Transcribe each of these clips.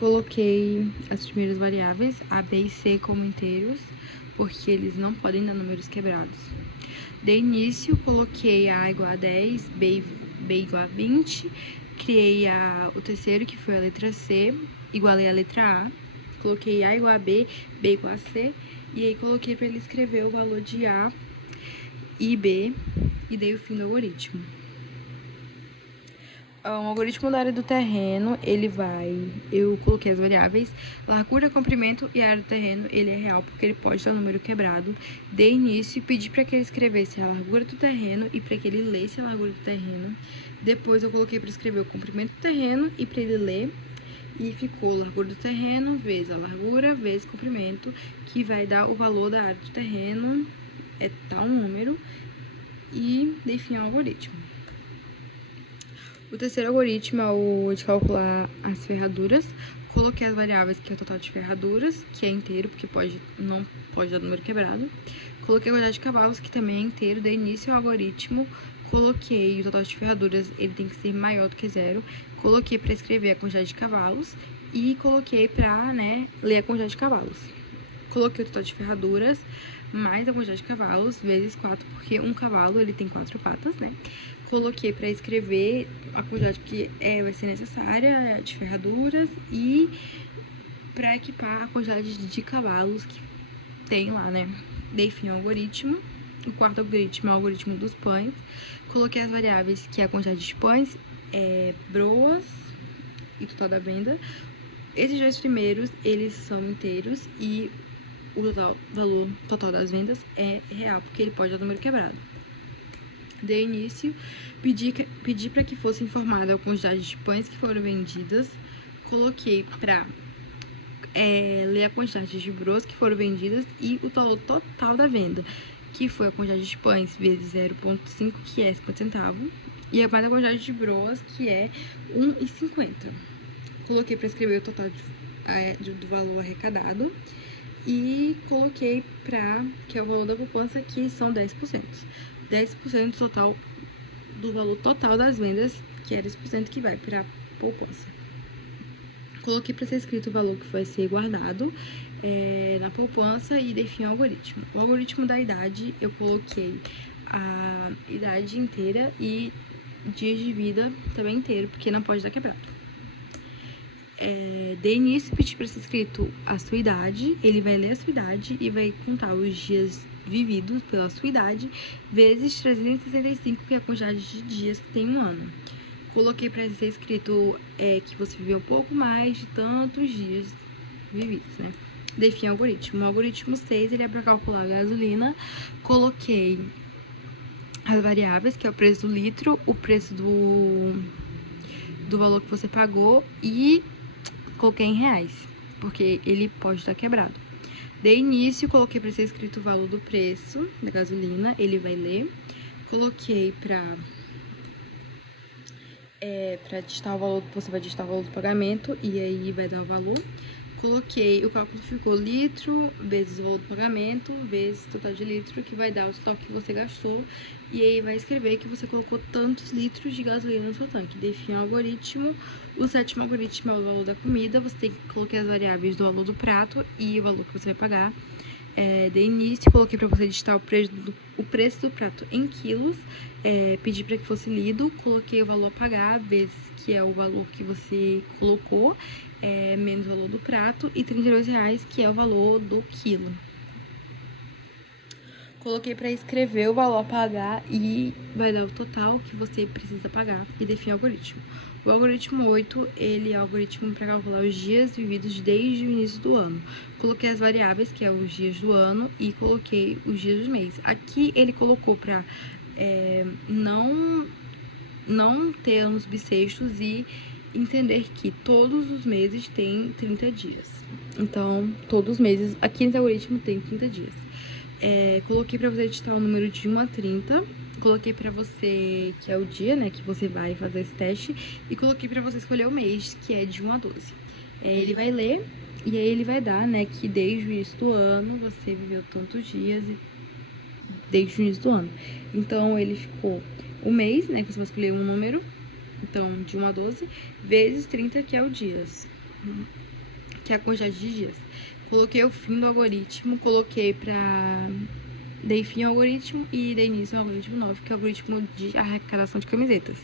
coloquei as primeiras variáveis, A, B e C, como inteiros, porque eles não podem dar números quebrados. De início, coloquei A igual a 10, B igual a 20, criei o terceiro, que foi a letra C, igualei a letra A, coloquei A igual a B, B igual a C, e aí coloquei para ele escrever o valor de A e B, e dei o fim do algoritmo. O algoritmo da área do terreno, eu coloquei as variáveis, largura, comprimento e a área do terreno, ele é real porque ele pode dar número quebrado. De início, pedi para que ele escrevesse a largura do terreno e para que ele lesse a largura do terreno. Depois eu coloquei para escrever o comprimento do terreno e para ele ler. E ficou largura do terreno vezes a largura vezes comprimento, que vai dar o valor da área do terreno, é tal número, e dei fim ao algoritmo. O terceiro algoritmo é o de calcular as ferraduras. Coloquei as variáveis, que é o total de ferraduras, que é inteiro, porque não pode dar número quebrado. Coloquei a quantidade de cavalos, que também é inteiro. Dei início ao algoritmo. Coloquei o total de ferraduras, ele tem que ser maior do que 0. Coloquei para escrever a quantidade de cavalos e coloquei para, ler a quantidade de cavalos. Coloquei o total de ferraduras mais a quantidade de cavalos vezes 4, porque um cavalo ele tem 4 patas, Coloquei para escrever a quantidade que vai ser necessária de ferraduras e para equipar a quantidade de cavalos que tem lá, Dei fim ao algoritmo. O quarto algoritmo é o algoritmo dos pães. Coloquei as variáveis, que é a quantidade de pães, broas e total da venda. Esses dois primeiros, eles são inteiros e o valor total das vendas é real, porque ele pode dar número quebrado. De início, pedi para que fosse informada a quantidade de pães que foram vendidas. Coloquei para ler a quantidade de broas que foram vendidas e o valor total da venda, que foi a quantidade de pães vezes 0,5, que é 50 centavos, e mais a quantidade de broas, que é 1,50. Coloquei para escrever o total do valor arrecadado e coloquei que é o valor da poupança, que são 10%. 10% total do valor total das vendas, que é 10% que vai para a poupança. Coloquei para ser escrito o valor que vai ser guardado na poupança e dei fim ao algoritmo. O algoritmo da idade, eu coloquei a idade inteira e dias de vida também inteiro, porque não pode dar quebrado. De início, pedi para ser escrito a sua idade, ele vai ler a sua idade e vai contar os dias vividos pela sua idade, vezes 365, que é a quantidade de dias que tem um ano. Coloquei para ser escrito que você viveu um pouco mais de tantos dias vividos, Dei fim ao algoritmo. O algoritmo 6, ele é para calcular a gasolina. Coloquei as variáveis, que é o preço do litro, o preço do valor que você pagou e coloquei em reais, porque ele pode estar quebrado. De início, coloquei para ser escrito o valor do preço da gasolina, ele vai ler. Coloquei para digitar o valor, você vai digitar o valor do pagamento e aí vai dar o valor. Coloquei, o cálculo ficou litro vezes o valor do pagamento vezes o total de litro, que vai dar o estoque que você gastou, e aí vai escrever que você colocou tantos litros de gasolina no seu tanque. Dei fim ao algoritmo. O sétimo algoritmo é o valor da comida. Você tem que colocar as variáveis do valor do prato e o valor que você vai pagar. De início, coloquei para você digitar o preço do prato em quilos, pedi para que fosse lido, coloquei o valor a pagar, vezes que é o valor que você colocou, menos o valor do prato, e R$32, que é o valor do quilo. Coloquei para escrever o valor a pagar e vai dar o total que você precisa pagar e definir o algoritmo. O algoritmo 8, ele é o algoritmo para calcular os dias vividos desde o início do ano. Coloquei as variáveis, que é os dias do ano, e coloquei os dias do mês. Aqui ele colocou para não ter anos bissextos e entender que todos os meses têm 30 dias. Então, todos os meses, aqui nesse algoritmo tem 30 dias. Coloquei para você digitar o número de 1 a 30. Coloquei para você, que é o dia, que você vai fazer esse teste. E coloquei para você escolher o mês, que é de 1 a 12. Ele vai ler e aí ele vai dar, que desde o início do ano você viveu tantos dias desde o início do ano. Então, ele ficou o mês, que você vai escolher um número, então, de 1 a 12, vezes 30, que é o dias. que é a quantidade de dias. Coloquei o fim do algoritmo, coloquei dei fim ao algoritmo e dei início ao algoritmo 9, que é o algoritmo de arrecadação de camisetas.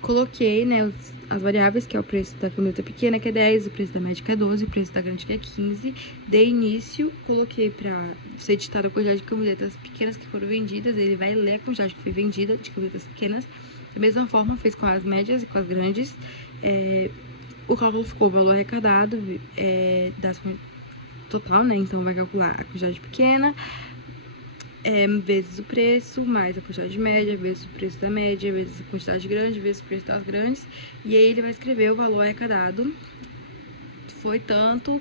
Coloquei, né, as variáveis, que é o preço da camiseta pequena, que é 10, o preço da média, que é 12, o preço da grande, que é 15. Dei início, coloquei para ser editada a quantidade de camisetas pequenas que foram vendidas, ele vai ler a quantidade que foi vendida de camisetas pequenas. Da mesma forma, fez com as médias e com as grandes. O cálculo ficou o valor arrecadado total, né? Então, vai calcular a quantidade pequena, vezes o preço, mais a quantidade média, vezes o preço da média, vezes a quantidade grande, vezes o preço das grandes. E aí, ele vai escrever o valor arrecadado, foi tanto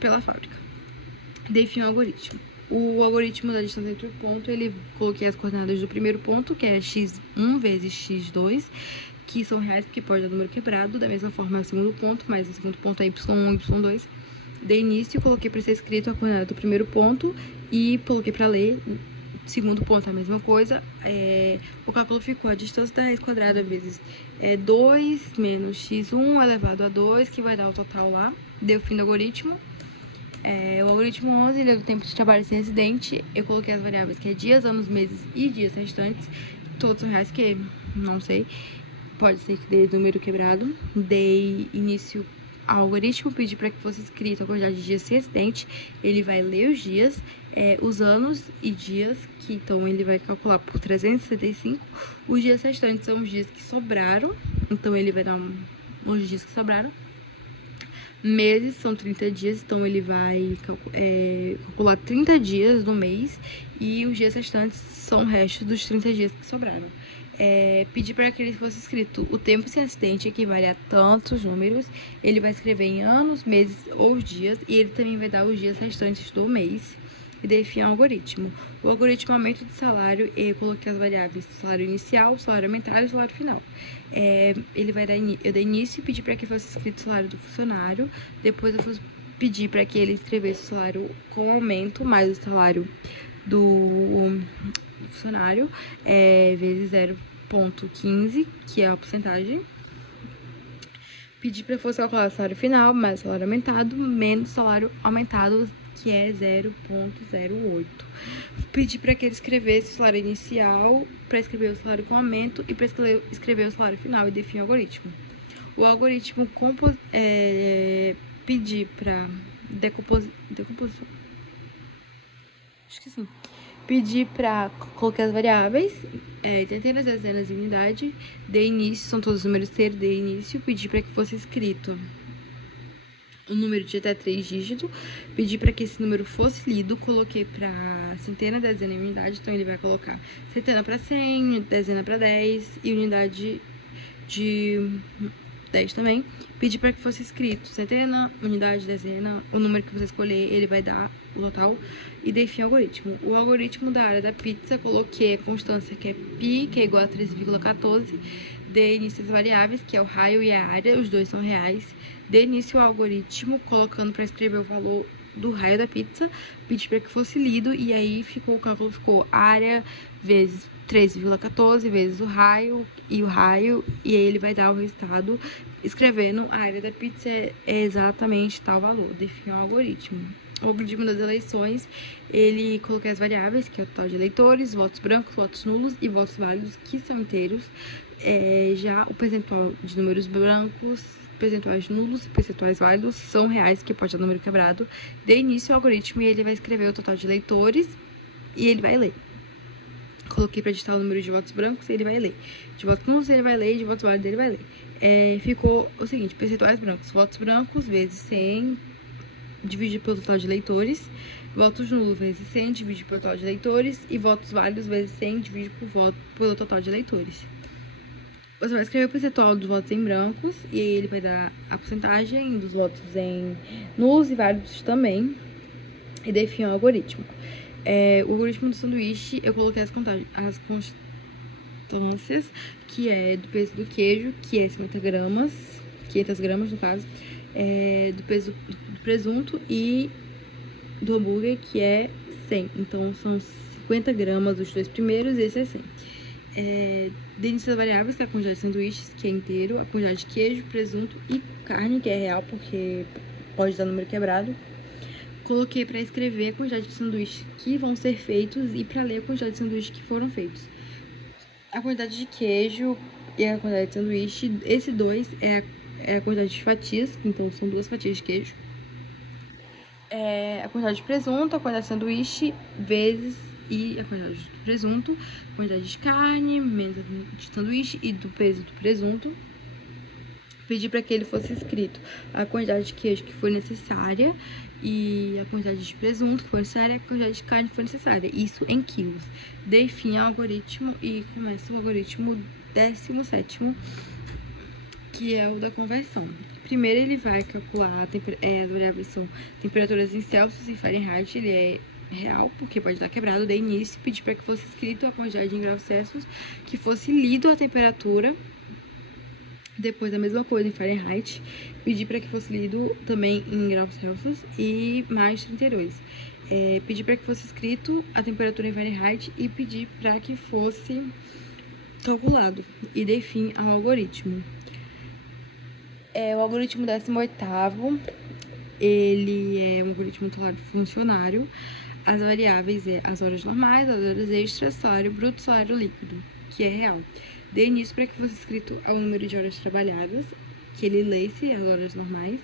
pela fábrica. Dei fim ao algoritmo. O algoritmo da distância entre o ponto, ele coloquei as coordenadas do primeiro ponto, que é x1 vezes x2, que são reais, porque pode dar número quebrado. Da mesma forma, é o segundo ponto, mas o segundo ponto é y1 e y2. Dei início, coloquei para ser escrito a coordenada do primeiro ponto e coloquei para ler. Segundo ponto, a mesma coisa. O cálculo ficou a distância da raiz quadrada vezes 2 menos x1 elevado a 2, que vai dar o total lá. Deu fim do algoritmo. O algoritmo 11, ele é do tempo de trabalho sem acidente. Eu coloquei as variáveis, que é dias, anos, meses e dias restantes. Todos são reais, que não sei. Pode ser que dê número quebrado. Dei início ao algoritmo, pedi para que fosse escrito a quantidade de dias sem acidente. Ele vai ler os dias, os anos e dias, que então ele vai calcular por 365. Os dias restantes são os dias que sobraram, então ele vai dar os dias que sobraram. Meses são 30 dias, então ele vai calcular 30 dias do mês, e os dias restantes são o resto dos 30 dias que sobraram. Pedir para que ele fosse escrito o tempo sem acidente equivale a tantos números. Ele vai escrever em anos, meses ou dias, e ele também vai dar os dias restantes do mês. E definir o algoritmo. O algoritmo aumento de salário, eu coloquei as variáveis salário inicial, salário aumentado e salário final. Ele vai dar eu dei início e pedi para que fosse escrito o salário do funcionário. Depois eu pedi para que ele escrevesse o salário com aumento, mais o salário do funcionário, vezes 0,15, que é a porcentagem. Pedi para que fosse calcular o salário final, mais o salário aumentado, menos o salário aumentado, que é 0,08. Pedi para que ele escrevesse o salário inicial, para escrever o salário com aumento e para escrever o salário final, e definir o algoritmo. O algoritmo pedi para decomposição. Acho que sim. Pedi para colocar as variáveis, centenas, dezenas e unidade, dei início, são todos os números inteiros, dei início, pedi para que fosse escrito um número de até 3 dígitos, pedi para que esse número fosse lido, coloquei para centena, dezena e unidade, então ele vai colocar centena para 100, dezena para 10 e unidade de 10 também. Pedi para que fosse escrito centena, unidade, dezena, o número que você escolher, ele vai dar o total, e dei fim ao algoritmo. O algoritmo da área da pizza, coloquei a constância, que é π, que é igual a 13,14. Dei início às variáveis, que é o raio e a área, os dois são reais. Dei início ao algoritmo, colocando para escrever o valor do raio da pizza. Pedi para que fosse lido, e aí o cálculo ficou área vezes 13,14 vezes o raio, e aí ele vai dar o resultado escrevendo a área da pizza é exatamente tal valor. Definiu o algoritmo. O algoritmo das eleições, ele coloquei as variáveis, que é o total de eleitores, votos brancos, votos nulos e votos válidos, que são inteiros. Já o percentual de números brancos, percentuais nulos e percentuais válidos são reais, que pode dar número quebrado. Dê início ao algoritmo e ele vai escrever o total de eleitores e ele vai ler. Coloquei para digitar o número de votos brancos e ele vai ler. De votos nulos ele vai ler e de votos válidos ele vai ler. Ficou o seguinte: percentuais brancos, votos brancos vezes 100 dividido pelo total de eleitores, votos nulos vezes 100 dividido pelo total de eleitores, e votos válidos vezes 100 dividido pelo total de eleitores. Você vai escrever o percentual dos votos em brancos, e aí ele vai dar a porcentagem dos votos em nulos e válidos também, e definir o algoritmo. O algoritmo do sanduíche, eu coloquei as constâncias, que é do peso do queijo, que é 50 gramas, 500 gramas no caso, do peso do presunto e do hambúrguer, que é 100. Então, são 50 gramas os dois primeiros e esse é 100. Dentre as variáveis, que é a quantidade de sanduíches, que é inteiro, a quantidade de queijo, presunto e carne, que é real, porque pode dar número quebrado. Coloquei para escrever a quantidade de sanduíches que vão ser feitos e para ler a quantidade de sanduíches que foram feitos. A quantidade de queijo e a quantidade de sanduíche, esse 2 é a quantidade de fatias, então são 2 fatias de queijo. A quantidade de presunto, a quantidade de sanduíche, vezes e a quantidade de presunto, a quantidade de carne, menos de sanduíche e do peso do presunto. Pedi para que ele fosse escrito a quantidade de queijo que foi necessária e a quantidade de presunto que foi necessária e a quantidade de carne que foi necessária. Isso em quilos. Dei fim ao algoritmo e começa o algoritmo 17º, que é o da conversão. Primeiro ele vai calcular as variáveis são temperaturas em Celsius e Fahrenheit, ele é real, porque pode dar quebrado. Dei início, pedi para que fosse escrito a quantidade em graus Celsius, que fosse lido a temperatura. Depois a mesma coisa em Fahrenheit, pedi para que fosse lido também em graus Celsius e mais 32. Pedi para que fosse escrito a temperatura em Fahrenheit e pedi para que fosse calculado e dei fim ao algoritmo. O algoritmo 18º, ele é um algoritmo funcionário. As variáveis as horas normais, as horas extras, salário bruto, salário líquido, que é real. Dei início para que fosse escrito o número de horas trabalhadas, que ele lesse as horas normais.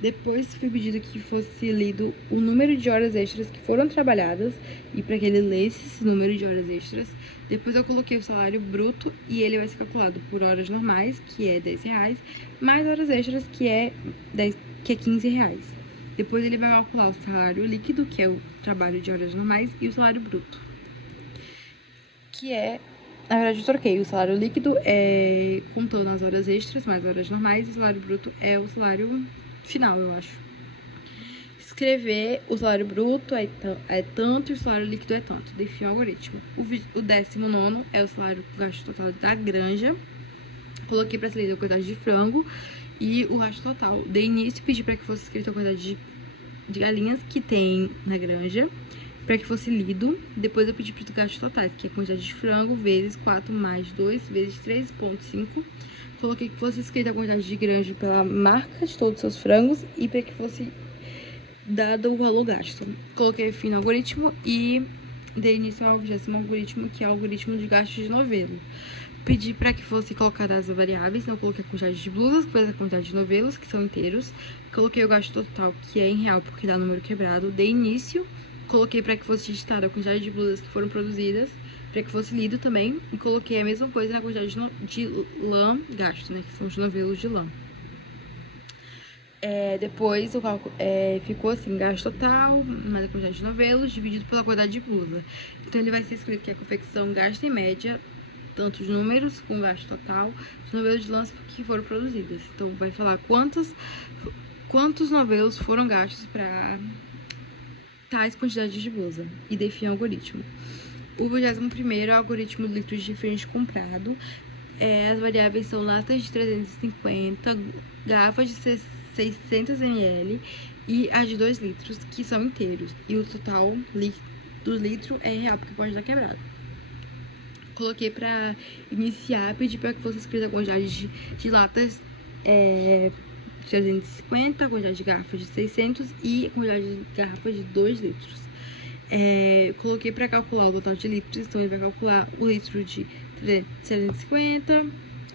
Depois foi pedido que fosse lido o número de horas extras que foram trabalhadas e para que ele lesse esse número de horas extras. Depois eu coloquei o salário bruto e ele vai ser calculado por horas normais, que é R$10, mais horas extras, que é R$15. Depois ele vai calcular o salário líquido, que é o trabalho de horas normais, e o salário bruto, que é... Na verdade, eu troquei. O salário líquido é contando as horas extras, mais horas normais, e o salário bruto é o salário final, eu acho. Escrever o salário bruto é tanto e o salário líquido é tanto. Dei fim ao algoritmo. O 19º é o salário gasto total da granja. Coloquei para ser a quantidade de frango e o gasto total. Dei início e pedi para que fosse escrito a quantidade de galinhas que tem na granja, para que fosse lido. Depois eu pedi para os gastos totais, que é a quantidade de frango vezes 4 mais 2 vezes 3,5. Coloquei que fosse escrita a quantidade de granja pela marca de todos os seus frangos e para que fosse dado o valor gasto. Coloquei fim no algoritmo e dei início ao 20º algoritmo, que é o algoritmo de gastos de novelo. Pedi para que fosse colocadas as variáveis, não coloquei a quantidade de blusas, depois a quantidade de novelos, que são inteiros. Coloquei o gasto total, que é em real, porque dá número quebrado. Dei início, coloquei para que fosse digitada a quantidade de blusas que foram produzidas, para que fosse lido também. E coloquei a mesma coisa na quantidade de lã gasto, né, que são os novelos de lã. Depois o cálculo ficou assim, gasto total, mais a quantidade de novelos, dividido pela quantidade de blusa. Então ele vai ser escrito que a confecção gasta em média tantos números com gasto total dos novelos de lã que foram produzidas. Então vai falar quantos novelos foram gastos para tais quantidades de blusa e define o algoritmo. O 21º é o algoritmo do litro de refrigerante comprado. As variáveis são latas de 350, garrafas de 600 ml e as de 2 litros, que são inteiros. E o total do litro é real, porque pode dar quebrado. Coloquei para iniciar, pedi para que fosse escrita a quantidade de latas de 350, a quantidade de garrafas de 600 e a quantidade de garrafas de 2 litros. Coloquei para calcular o total de litros, então ele vai calcular o litro de 350,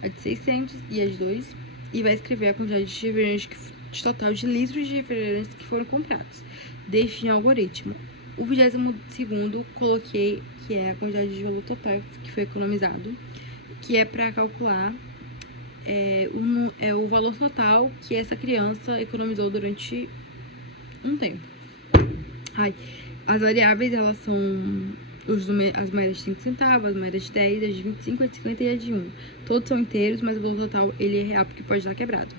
a de 600 e a de 2, e vai escrever a quantidade de refrigerantes, de total de litros de refrigerantes que foram comprados. Dei fim ao algoritmo. O 22º coloquei que é a quantidade de valor total que foi economizado, que é para calcular o valor total que essa criança economizou durante um tempo. As variáveis, elas são as moedas de 5 centavos, as moedas de 10, as de 25, as de 50 e as de 1. Todos são inteiros, mas o valor total ele é real porque pode dar quebrado.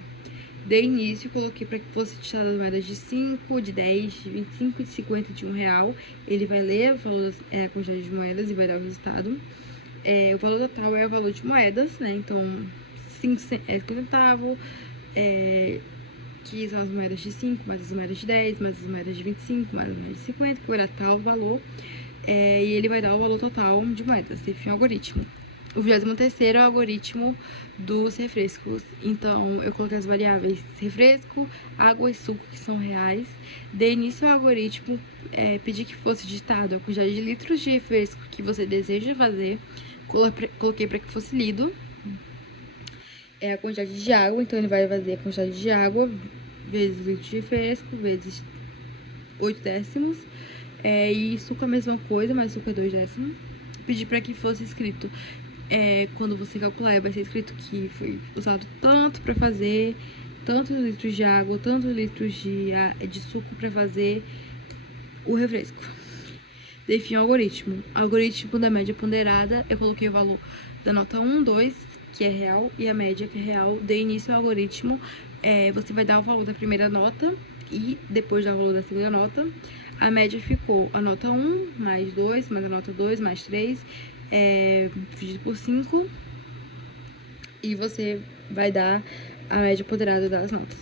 Dei início, coloquei para que fosse tirada as moedas de 5, de 10, de 25, de 50 e de R$1. Ele vai ler o valor a quantidade de moedas e vai dar o resultado. O valor total é o valor de moedas, né? Então, 5 centavos, que são as moedas de 5, mais as moedas de 10, mais as moedas de 25, mais as moedas de 50, que vai dar tal valor. E ele vai dar o valor total de moedas, enfim, o algoritmo. O 23º é o algoritmo dos refrescos. Então, eu coloquei as variáveis refresco, água e suco, que são reais. Dei início ao algoritmo, pedi que fosse digitado a quantidade de litros de refresco que você deseja fazer. Coloquei para que fosse lido. A quantidade de água, então ele vai fazer a quantidade de água vezes litro de refresco, vezes 8 décimos. E suco é a mesma coisa, mas suco é 2 décimos. Pedi para que fosse escrito, quando você calcular, vai ser escrito que foi usado tanto para fazer tantos litros de água, tantos litros de suco para fazer o refresco. Defini o algoritmo. Algoritmo da média ponderada, eu coloquei o valor da nota 1, 2, que é real, e a média, que é real. Dei início ao algoritmo. Você vai dar o valor da primeira nota e depois dar o valor da segunda nota. A média ficou a nota 1 mais 2, mais a nota 2, mais 3, dividido por 5. E você vai dar a média ponderada das notas.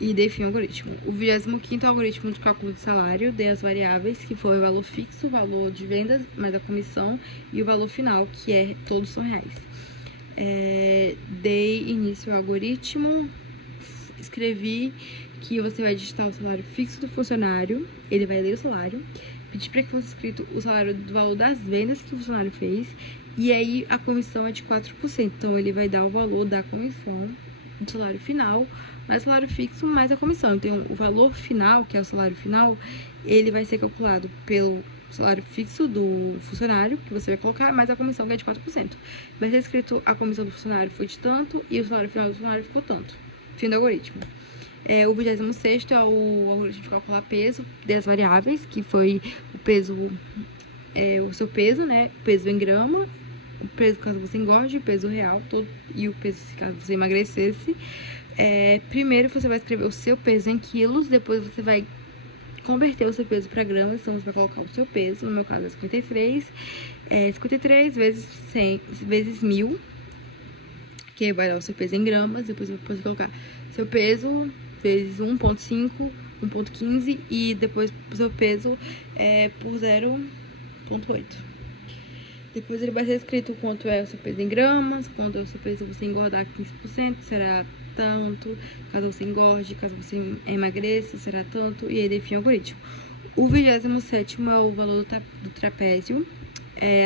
E define o algoritmo. O 25º algoritmo de cálculo de salário, dei as variáveis, que foi o valor fixo, o valor de vendas, mais a comissão, e o valor final, que todos são reais. Dei início ao algoritmo, escrevi que você vai digitar o salário fixo do funcionário, ele vai ler o salário, pedi para que fosse escrito o salário do valor das vendas que o funcionário fez, e aí a comissão é de 4%, então ele vai dar o valor da comissão do salário final, mais o salário fixo, mais a comissão. Então, o valor final, que é o salário final, ele vai ser calculado pelo salário fixo do funcionário, que você vai colocar, mais a comissão, que é de 4%. Vai ser escrito a comissão do funcionário foi de tanto e o salário final do funcionário ficou tanto. Fim do algoritmo. O 26º é o algoritmo de calcular peso das variáveis, que foi o peso, o seu peso, né? O peso em grama, o peso caso você engorde, o peso real e o peso caso você emagrecesse. Primeiro você vai escrever o seu peso em quilos, depois você vai converter o seu peso para gramas, então você vai colocar o seu peso, no meu caso é 53, 53 vezes 100, vezes 1000, que vai dar o seu peso em gramas, depois você pode colocar seu peso vezes 1,5, 1,15 e depois o seu peso por 0,8. Depois ele vai ser escrito quanto é o seu peso em gramas, quanto é o seu peso se você engordar 15%, será tanto, caso você engorde, caso você emagreça, será tanto, e aí define o algoritmo. O 27º é o valor do trapézio.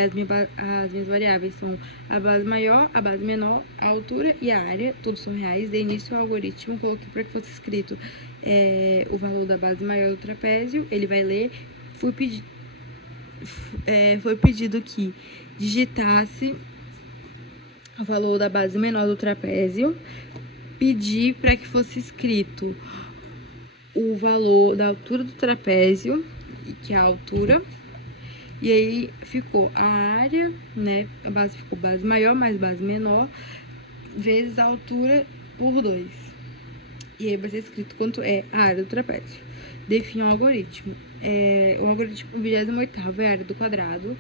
As minhas variáveis são a base maior, a base menor, a altura e a área, todos são reais. Dei início ao algoritmo, coloquei para que fosse escrito o valor da base maior do trapézio, ele vai ler. Foi pedido que digitasse o valor da base menor do trapézio, pedi para que fosse escrito o valor da altura do trapézio, que é a altura, e aí ficou a área, né? A base ficou base maior mais base menor, vezes a altura por 2. E aí vai ser escrito quanto é a área do trapézio. Define um algoritmo. O algoritmo 28º é a área do quadrado.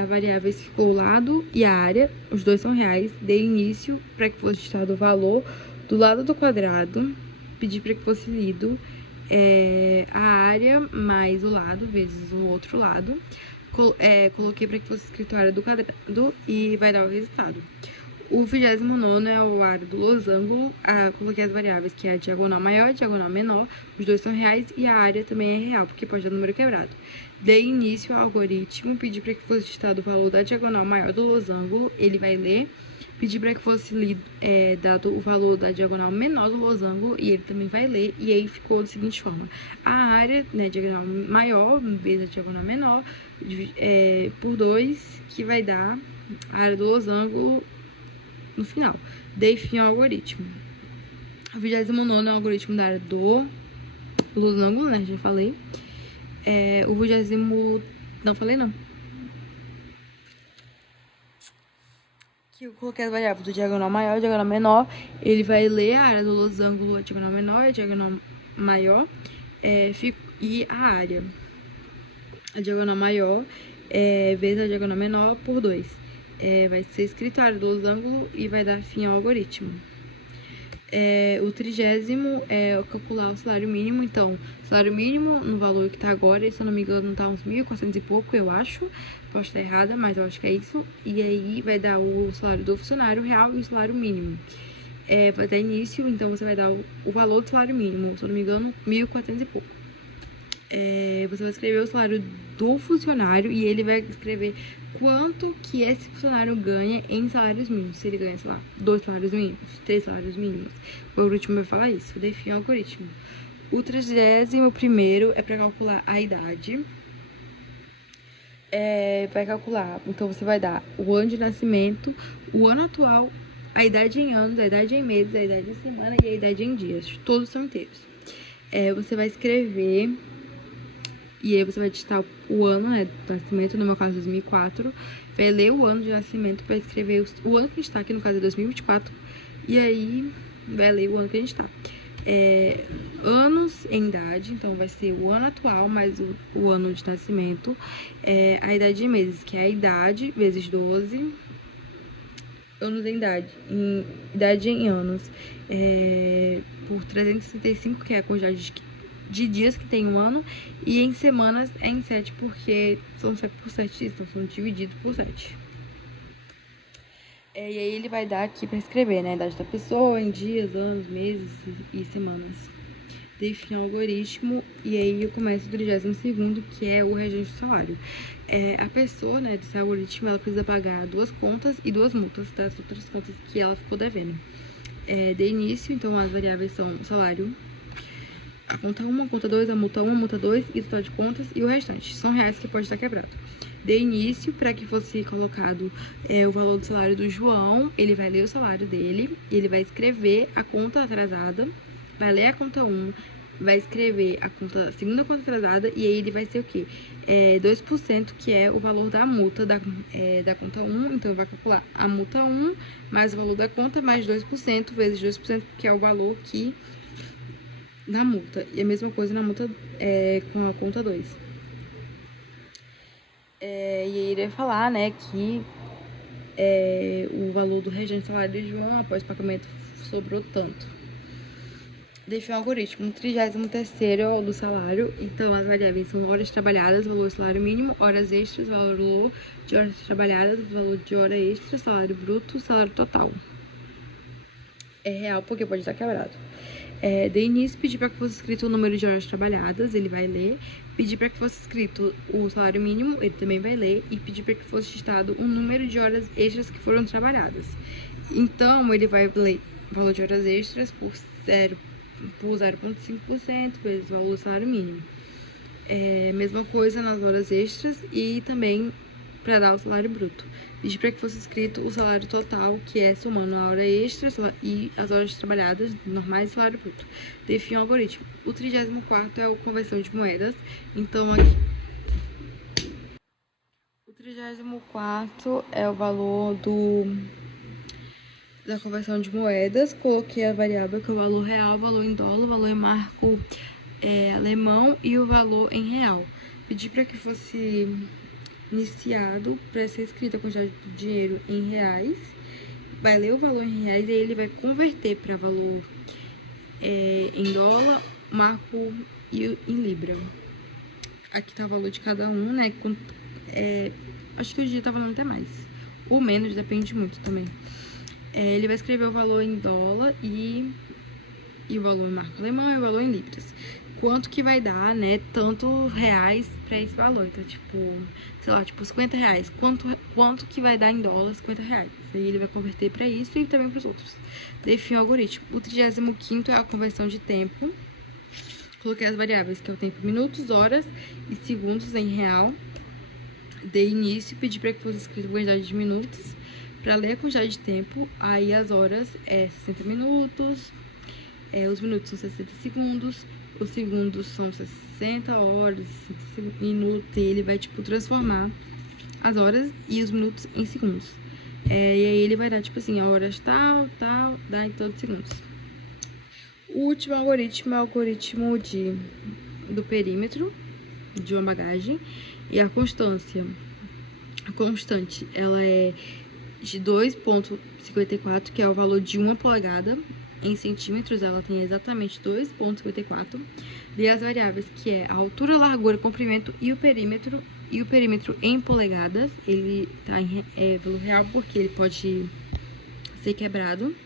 A variável ficou o lado e a área, os dois são reais. Dei início para que fosse digitado o valor do lado do quadrado. Pedi para que fosse lido a área mais o lado vezes o outro lado. Coloquei para que fosse escrito a área do quadrado e vai dar o resultado. O 29º é o área do losango. Coloquei as variáveis, que é a diagonal maior e a diagonal menor. Os dois são reais e a área também é real, porque pode dar número quebrado. Dei início ao algoritmo, pedi para que fosse digitado o valor da diagonal maior do losango, ele vai ler. Pedi para que fosse lido, dado o valor da diagonal menor do losango, e ele também vai ler. E aí ficou da seguinte forma: a área, né, diagonal maior vezes a diagonal menor, por 2, que vai dar a área do losango no final. Dei fim ao algoritmo. O 29º é o algoritmo da área do losango, né? Já falei. O 20º... Não falei, não. Que eu coloquei as variáveis do diagonal maior e diagonal menor. Ele vai ler a área do losango, a diagonal menor e a diagonal maior. E a área. A diagonal maior vezes a diagonal menor por 2. Vai ser escrito a área do losango e vai dar fim ao algoritmo. O 30º é calcular o salário mínimo. Então, o salário mínimo, no valor que tá agora, se eu não me engano, tá uns 1.400 e pouco, eu acho. Posso estar errada, mas eu acho que é isso. E aí vai dar o salário do funcionário real e o salário mínimo. Vai dar início, então você vai dar o valor do salário mínimo, se eu não me engano, 1.400 e pouco. Você vai escrever o salário do funcionário e ele vai escrever quanto que esse funcionário ganha em salários mínimos. Se ele ganha, sei lá, 2 salários mínimos, 3 salários mínimos. O algoritmo vai falar isso, define o algoritmo. O 31º é para calcular a idade. Vai calcular, então você vai dar o ano de nascimento, o ano atual, a idade em anos, a idade em meses, a idade em semana e a idade em dias. Todos são inteiros. Você vai escrever e aí você vai digitar o ano, né, do nascimento, no meu caso 2004, vai ler o ano de nascimento para escrever o ano que a gente tá, aqui no caso é 2024, e aí vai ler o ano que a gente tá. Anos em idade, então vai ser o ano atual mais o ano de nascimento, a idade em meses, que é a idade vezes 12, anos em idade em anos, por 365, que é a quantidade de dias que tem um ano, e em semanas é em 7, porque são 7 por 7 dias, então são divididos por 7. E aí ele vai dar aqui para escrever, né, a idade da pessoa em dias, anos, meses e semanas. Definir o algoritmo, e aí eu começo o 32º, que é o registro do salário. A pessoa, né, desse algoritmo, ela precisa pagar 2 contas e 2 multas das outras contas que ela ficou devendo. De início, então as variáveis são o salário, a conta 1, a conta 2, a multa 1, a multa 2 e o total de contas e o restante. São reais que pode estar quebrado. De início, para que fosse colocado o valor do salário do João, ele vai ler o salário dele, ele vai escrever a conta atrasada, vai ler a conta 1, vai escrever a segunda conta atrasada, e aí ele vai ser o quê? 2%, que é o valor da multa da conta 1, então vai calcular a multa 1 mais o valor da conta mais 2% vezes 2%, que é o valor que na multa. E a mesma coisa na multa com a conta 2. E aí ele vai falar, né, que o valor do regente salário de João após pagamento sobrou tanto. Definir o algoritmo. O 33º é o do salário. Então, as variáveis são horas trabalhadas, valor salário mínimo, horas extras, valor de horas trabalhadas, valor de hora extra, salário bruto, salário total. É real porque pode estar quebrado. De início, pedir para que fosse escrito o número de horas trabalhadas, ele vai ler. Pedir para que fosse escrito o salário mínimo, ele também vai ler. E pedir para que fosse digitado o número de horas extras que foram trabalhadas. Então, ele vai ler o valor de horas extras por 0,5% vezes o valor do salário mínimo. Mesma coisa nas horas extras e também para dar o salário bruto. Pedir para que fosse escrito o salário total, que é somando a hora extra e as horas trabalhadas normais e salário bruto. Definir o algoritmo. O 34º é a conversão de moedas. Então, aqui... O 34º é o valor da conversão de moedas. Coloquei a variável que é o valor real, o valor em dólar, o valor em marco alemão e o valor em real. Pedi para que fosse iniciado para ser escrita a quantidade de dinheiro em reais, vai ler o valor em reais e aí ele vai converter para valor em dólar, marco e em libra. Aqui tá o valor de cada um, né? Acho que hoje em dia tá valendo até mais, ou menos, depende muito também. Ele vai escrever o valor em dólar e o valor em marco alemão e o valor em libras. Quanto que vai dar, né, tanto reais pra esse valor. Então, tipo, sei lá, tipo, 50 reais. Quanto que vai dar em dólar 50 reais? Aí ele vai converter pra isso e também pros outros. Definir o algoritmo. O 35º é a conversão de tempo. Coloquei as variáveis, que é o tempo, minutos, horas e segundos em real. De início, pedi para que fosse escrito a quantidade de minutos para ler a quantidade de tempo. Aí as horas 60 minutos, os minutos são 60 segundos, os segundos são 60 horas, 60 minutos, e ele vai, tipo, transformar as horas e os minutos em segundos. E aí ele vai dar, tipo assim, a horas tal, dá em todos os segundos. O último algoritmo é o algoritmo do perímetro de uma bagagem e a constância. A constante, ela é de 2,54, que é o valor de 1 polegada. em centímetros, ela tem exatamente 2,54. Dei as variáveis, que é a altura, largura, comprimento e o perímetro em polegadas. Ele tá em valor real porque ele pode ser quebrado.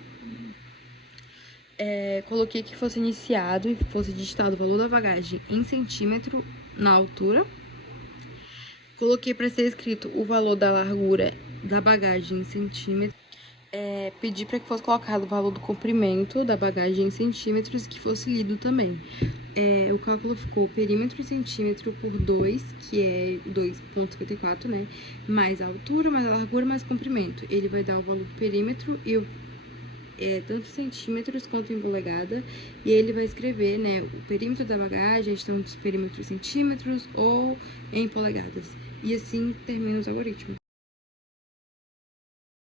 Coloquei que fosse iniciado e fosse digitado o valor da bagagem em centímetro na altura. Coloquei para ser escrito o valor da largura da bagagem em centímetros. Pedi para que fosse colocado o valor do comprimento da bagagem em centímetros e que fosse lido também. O cálculo ficou perímetro em centímetro por 2, que é 2,54, né? Mais a altura, mais a largura, mais o comprimento. Ele vai dar o valor do perímetro e tanto em centímetros quanto em polegada, e ele vai escrever, né, o perímetro da bagagem, estão dos perímetros em centímetros ou em polegadas. E assim termina os algoritmos.